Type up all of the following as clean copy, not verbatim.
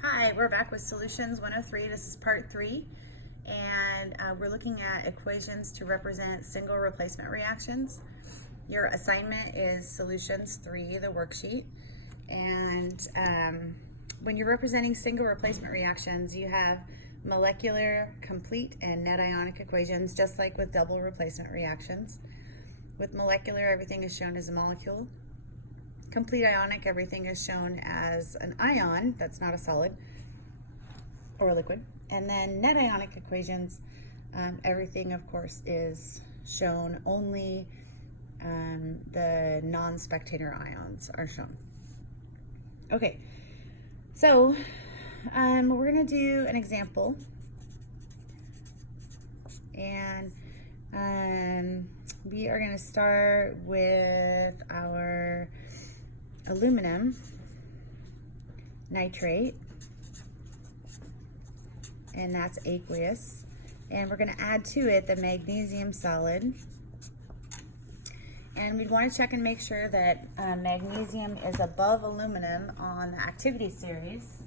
Hi, we're back with Solutions 103. This is part 3, and we're looking at equations to represent single replacement reactions. Your assignment is Solutions 3, the worksheet, and when you're representing single replacement reactions, you have molecular, complete, and net ionic equations, just like with double replacement reactions. With molecular, everything is shown as a molecule. Complete ionic, everything is shown as an ion that's not a solid or a liquid. And then net ionic equations, everything of course is shown, only the non-spectator ions are shown. Okay, so we're gonna do an example, and we are gonna start with our aluminum nitrate, and that's aqueous, and we're going to add to it the magnesium solid, and we'd want to check and make sure that magnesium is above aluminum on the activity series.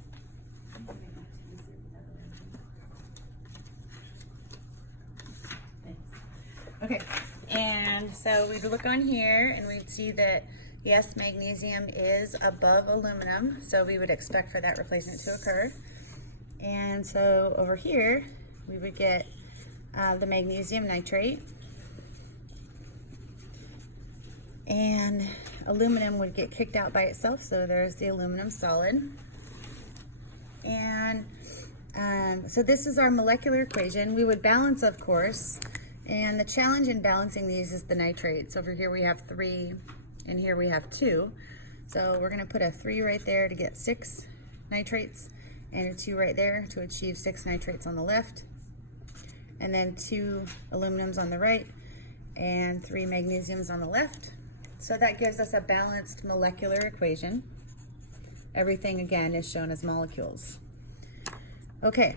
Okay, and so we'd look on here and we'd see that yes, magnesium is above aluminum, so we would expect for that replacement to occur. And so over here, we would get the magnesium nitrate, and aluminum would get kicked out by itself, so there's the aluminum solid. And so this is our molecular equation. We would balance, of course, and the challenge in balancing these is the nitrates. Over here we have 3, and here we have 2. So we're going to put a 3 right there to get 6 nitrates, and a 2 right there to achieve 6 nitrates on the left, and then 2 aluminums on the right, and 3 magnesiums on the left. So that gives us a balanced molecular equation. Everything again is shown as molecules. Okay,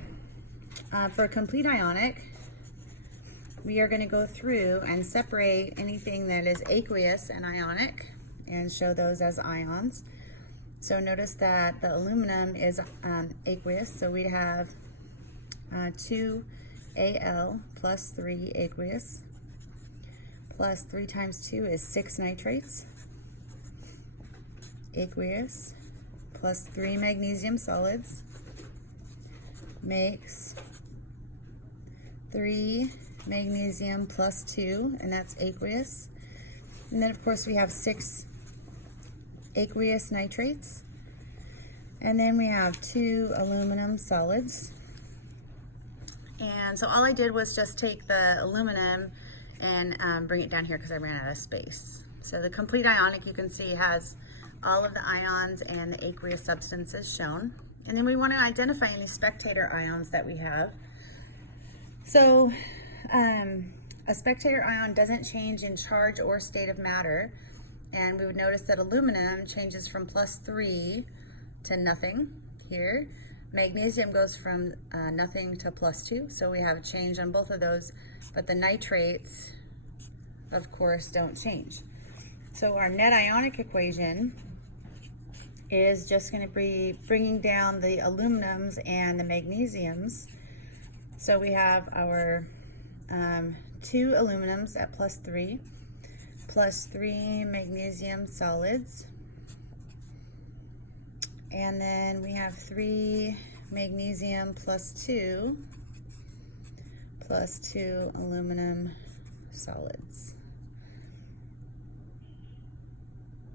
for complete ionic, we are going to go through and separate anything that is aqueous and ionic and show those as ions. So notice that the aluminum is aqueous, so we'd have 2Al plus 3 aqueous, plus 3 times 2 is 6 nitrates, aqueous, plus 3 magnesium solids makes 3 magnesium plus 2, and that's aqueous. And then of course we have 6 aqueous nitrates, and then we have 2 aluminum solids. And so all I did was just take the aluminum and bring it down here because I ran out of space. So the complete ionic, you can see, has all of the ions and the aqueous substances shown. And then we want to identify any spectator ions that we have. So a spectator ion doesn't change in charge or state of matter, and we would notice that aluminum changes from +3 to nothing here. Magnesium goes from nothing to +2, so we have a change on both of those, but the nitrates, of course, don't change. So our net ionic equation is just going to be bringing down the aluminums and the magnesiums. So we have our 2 aluminums at +3, plus 3 magnesium solids, and then we have 3 magnesium plus 2 aluminum solids.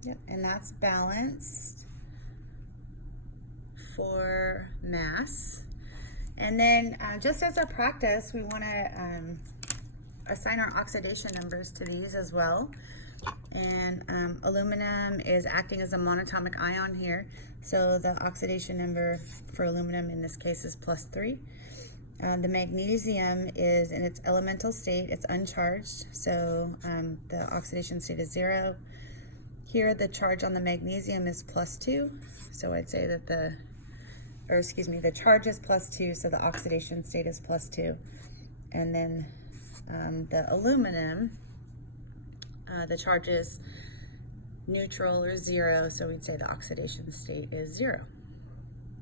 Yep, and that's balanced for mass. And then just as a practice, we want to assign our oxidation numbers to these as well. And aluminum is acting as a monatomic ion here, so the oxidation number for aluminum in this case is +3. The magnesium is in its elemental state, it's uncharged, so the oxidation state is 0. Here the charge on the magnesium is +2, so I'd say that the charge is +2, so the oxidation state is +2. And then the aluminum, the charge is neutral or 0, so we'd say the oxidation state is 0.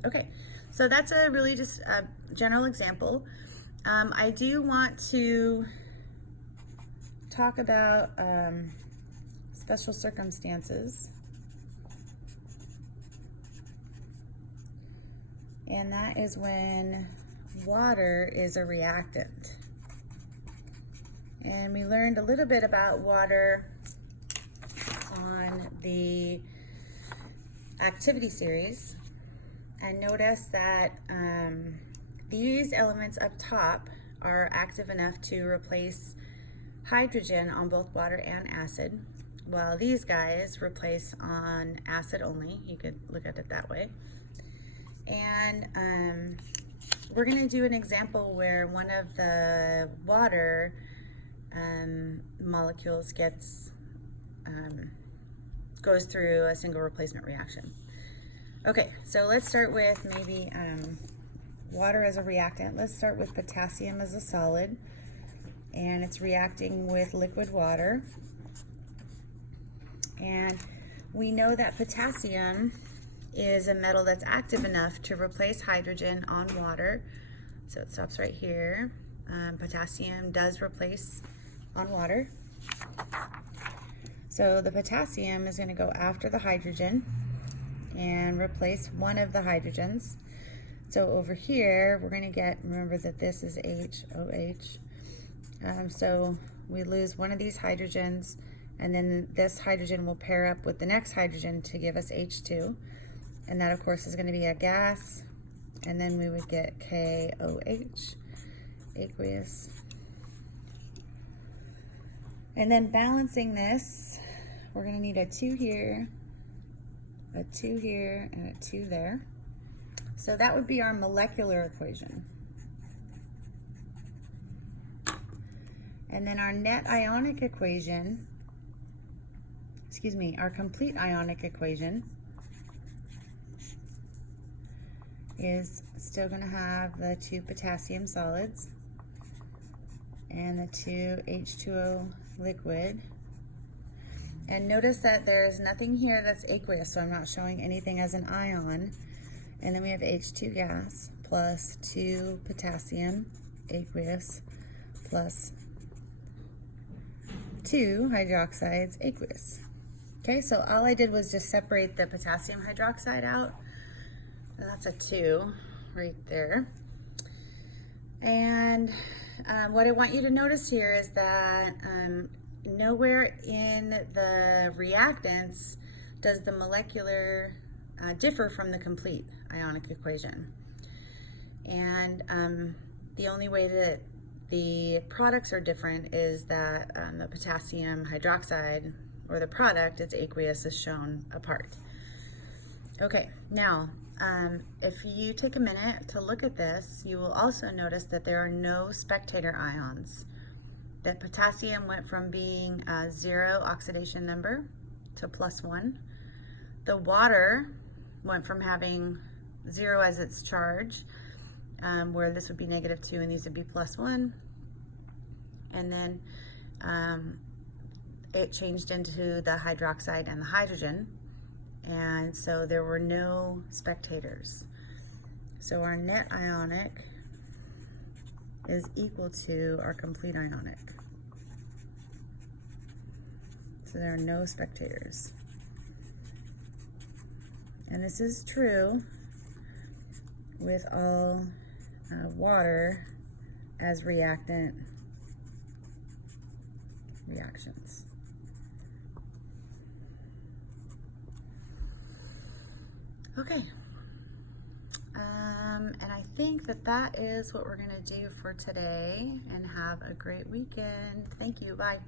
Okay, So that's a really just a general example. I do want to talk about special circumstances. And that is when water is a reactant. And we learned a little bit about water on the activity series. And notice that these elements up top are active enough to replace hydrogen on both water and acid, while these guys replace on acid only. You could look at it that way. And we're going to do an example where one of the water molecules goes through a single replacement reaction. Okay, so let's start with maybe water as a reactant. Let's start with potassium as a solid, and it's reacting with liquid water. And we know that potassium is a metal that's active enough to replace hydrogen on water. So it stops right here. Potassium does replace on water. So the potassium is going to go after the hydrogen and replace one of the hydrogens. So over here, we're going to get, remember that this is HOH. So we lose one of these hydrogens, and then this hydrogen will pair up with the next hydrogen to give us H2. And that, of course, is going to be a gas. And then we would get KOH, aqueous. And then balancing this, we're going to need a 2 here, a 2 here, and a 2 there. So that would be our molecular equation. And then our net ionic equation, our complete ionic equation is still going to have the 2 potassium solids and the 2 H2O liquid. And notice that there's nothing here that's aqueous, so I'm not showing anything as an ion. And then we have H2 gas plus 2 potassium aqueous plus 2 hydroxides aqueous. Okay, so all I did was just separate the potassium hydroxide out. And that's a 2 right there. And what I want you to notice here is that nowhere in the reactants does the molecular differ from the complete ionic equation. And the only way that the products are different is that the potassium hydroxide, or the product, its aqueous, is shown apart. Okay, now if you take a minute to look at this, you will also notice that there are no spectator ions. That potassium went from being a 0 oxidation number to +1. The water went from having 0 as its charge, where this would be -2 and these would be +1. And then it changed into the hydroxide and the hydrogen. And so there were no spectators. So our net ionic is equal to our complete ionic. So there are no spectators. And this is true with all water as reactant reactions. Okay, and I think that is what we're going to do for today, and have a great weekend. Thank you. Bye.